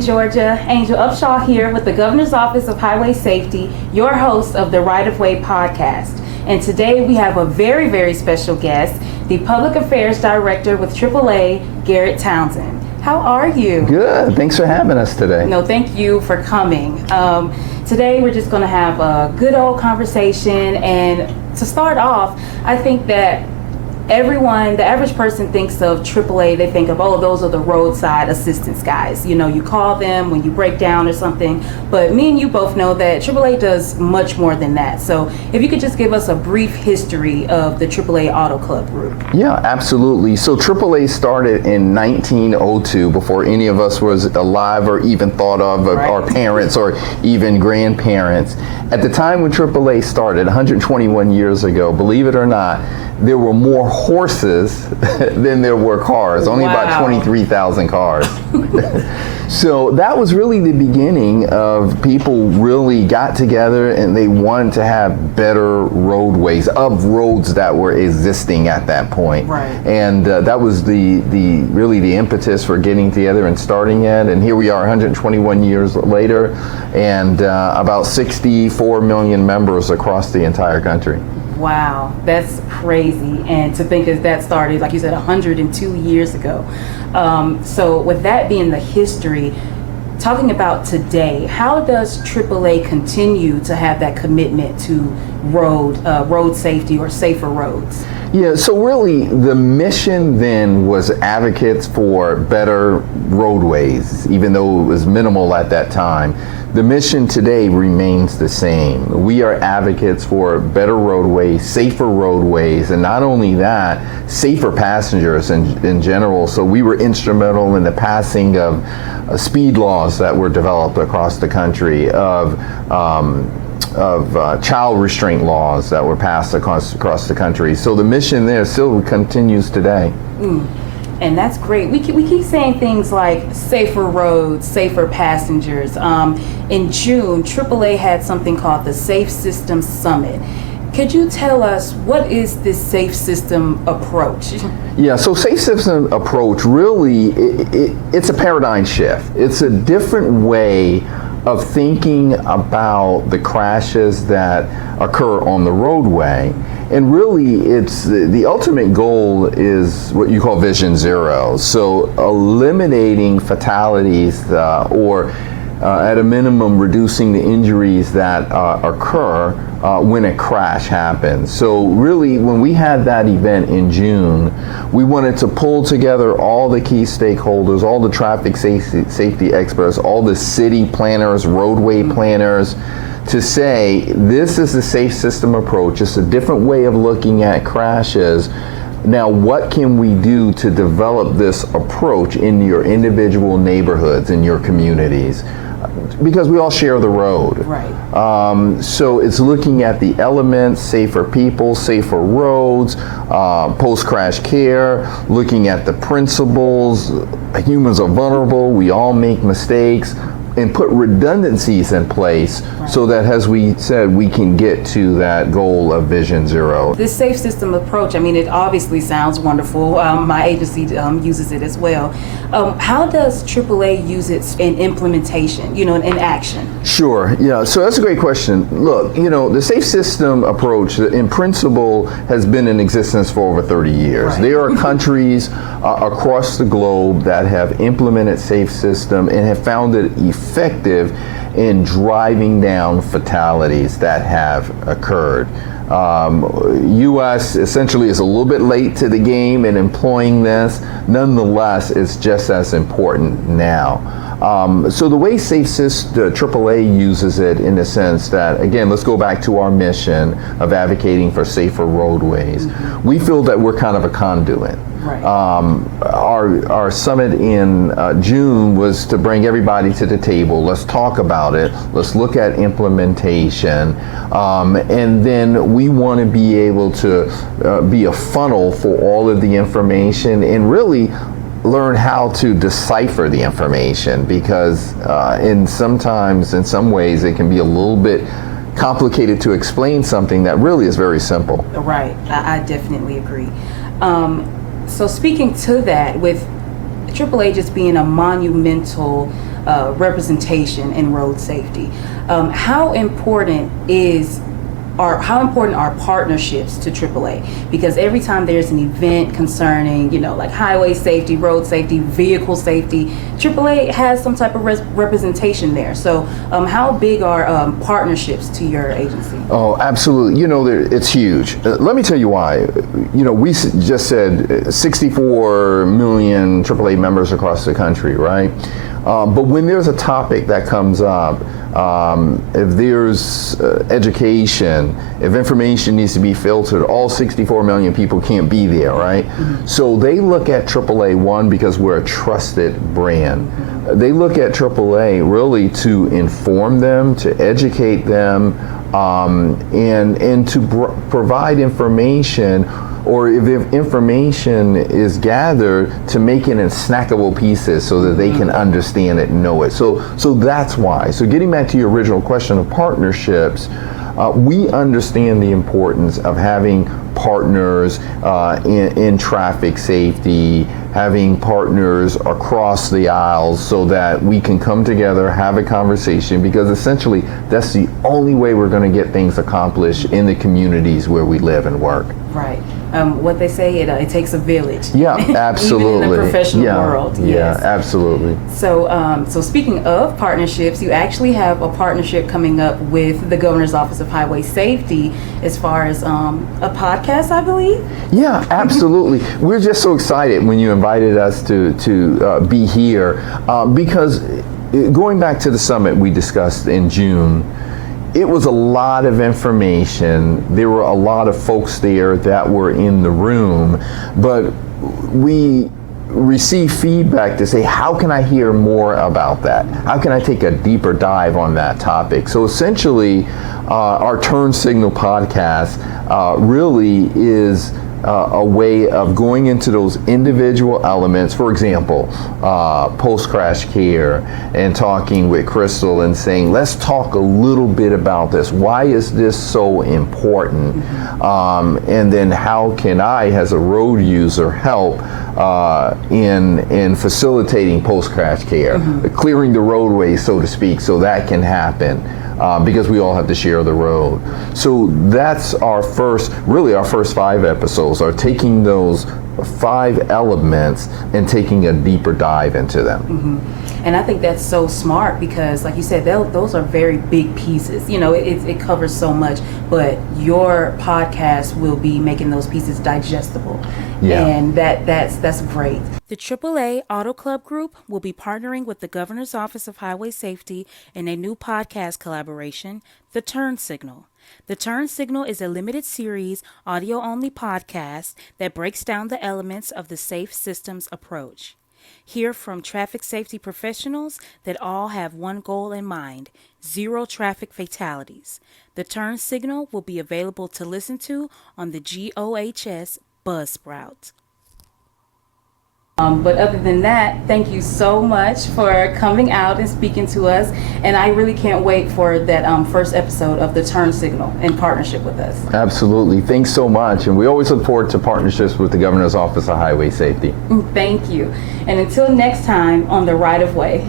in Georgia. Angel Upshaw here with the Governor's Office of Highway Safety, your host of the Right of Way podcast. And today we have a very, very special guest, the Public Affairs Director with AAA, Garrett Townsend. How are you? Good. Thanks for having us today. No, thank you for coming. Today we're just going to have a good old conversation. And to start off, I think that the average person thinks of AAA, they think of, oh, those are the roadside assistance guys. You know, you call them when you break down or something. But me and you both know that AAA does much more than that. So if you could just give us a brief history of the AAA Auto Club group. Yeah, absolutely. So AAA started in 1902, before any of us was alive or even thought of, Right. Our parents or even grandparents. At the time when AAA started, 121 years ago, believe it or not, there were more horses than there were cars, only Wow. about 23,000 cars. So that was really the beginning of people really got together and they wanted to have better roadways of roads that were existing at that point. Right. And that was really the impetus for getting together and starting it. And here we are 121 years later, and about 64 million members across the entire country. Wow, that's crazy. And to think that that started, like you said, 102 years ago. So with that being the history, talking about today, how does AAA continue to have that commitment to road safety or safer roads? Yeah, so really the mission then was advocates for better roadways, even though it was minimal at that time. The mission today remains the same. We are advocates for better roadways, safer roadways, and not only that, safer passengers in general. So we were instrumental in the passing of speed laws that were developed across the country, of child restraint laws that were passed across the country. So the mission there still continues today. And that's great. We keep saying things like safer roads, safer passengers. In June, AAA had something called the Safe System Summit. Could you tell us, what is this safe system approach? Yeah, so safe system approach really, it's a paradigm shift. It's a different way of thinking about the crashes that occur on the roadway. And really, it's the ultimate goal is what you call Vision Zero. So eliminating fatalities or at a minimum reducing the injuries that occur when a crash happens. So really, when we had that event in June, we wanted to pull together all the key stakeholders, all the traffic safety experts, all the city planners, roadway planners, to say this is the safe system approach. It's a different way of looking at crashes. Now, what can we do to develop this approach in your individual neighborhoods, in your communities? Because we all share the road. Right. So it's looking at the elements: safer people, safer roads, post-crash care, looking at the principles. Humans are vulnerable, we all make mistakes, and put redundancies in place. Right. So that, as we said, we can get to that goal of Vision Zero. This safe system approach, I mean, it obviously sounds wonderful. My agency uses it as well. How does AAA use it in implementation, in action? Sure, yeah, so that's a great question. Look, the safe system approach in principle has been in existence for over 30 years. Right. There are countries across the globe that have implemented safe system and have found it effective in driving down fatalities that have occurred. U.S. essentially is a little bit late to the game in employing this. Nonetheless, it's just as important now. So the way Safe System AAA uses it, in the sense that, again, let's go back to our mission of advocating for safer roadways. Mm-hmm. We feel that we're kind of a conduit. Right. Our summit in June was to bring everybody to the table. Let's talk about it. Let's look at implementation. And then we want to be able to be a funnel for all of the information and really learn how to decipher the information, because in some ways it can be a little bit complicated to explain something that really is very simple. Right, I definitely agree. So speaking to that, with AAA just being a monumental representation in road safety. How important are partnerships to AAA? Because every time there's an event concerning, like highway safety, road safety, vehicle safety, AAA has some type of representation there. So how big are partnerships to your agency? Oh, absolutely. It's huge. Let me tell you why. We just said 64 million AAA members across the country, right? But when there's a topic that comes up, if there's education, if information needs to be filtered, all 64 million people can't be there, right? Mm-hmm. So they look at AAA, one, because we're a trusted brand. Mm-hmm. They look at AAA really to inform them, to educate them, and to provide information, or if information is gathered, to make it in snackable pieces so that they can understand it and know it. So that's why. So getting back to your original question of partnerships, we understand the importance of having partners in traffic safety, having partners across the aisles so that we can come together, have a conversation, because essentially that's the only way we're going to get things accomplished in the communities where we live and work. Right. What they say, it takes a village. Yeah, absolutely. Even in the professional world. Yeah, yes. absolutely. So, so speaking of partnerships, you actually have a partnership coming up with the Governor's Office of Highway Safety as far as a podcast, I believe. Yeah, absolutely. We're just so excited when you invited us to be here because going back to the summit we discussed in June, it was a lot of information. There were a lot of folks there that were in the room, but we received feedback to say, how can I hear more about that? How can I take a deeper dive on that topic? So essentially, our Turn Signal podcast really is a way of going into those individual elements. For example, post-crash care, and talking with Crystal and saying, let's talk a little bit about this. Why is this so important? And then how can I, as a road user, help in facilitating post-crash care, clearing the roadway, so to speak, so that can happen. Because we all have to share the road. So that's our first 5 episodes are taking those 5 elements and taking a deeper dive into them. And I think that's so smart because, like you said, those are very big pieces. It covers so much, but your podcast will be making those pieces digestible. Yeah. And that's great. The AAA Auto Club Group will be partnering with the Governor's Office of Highway Safety in a new podcast collaboration, The Turn Signal. The Turn Signal is a limited series, audio-only podcast that breaks down the elements of the safe systems approach. Hear from traffic safety professionals that all have one goal in mind: 0 traffic fatalities. The Turn Signal will be available to listen to on the GOHS Buzzsprout. But other than that, thank you so much for coming out and speaking to us. And I really can't wait for that first episode of the Turn Signal in partnership with us. Absolutely. Thanks so much. And we always look forward to partnerships with the Governor's Office of Highway Safety. Thank you. And until next time on The Right of Way.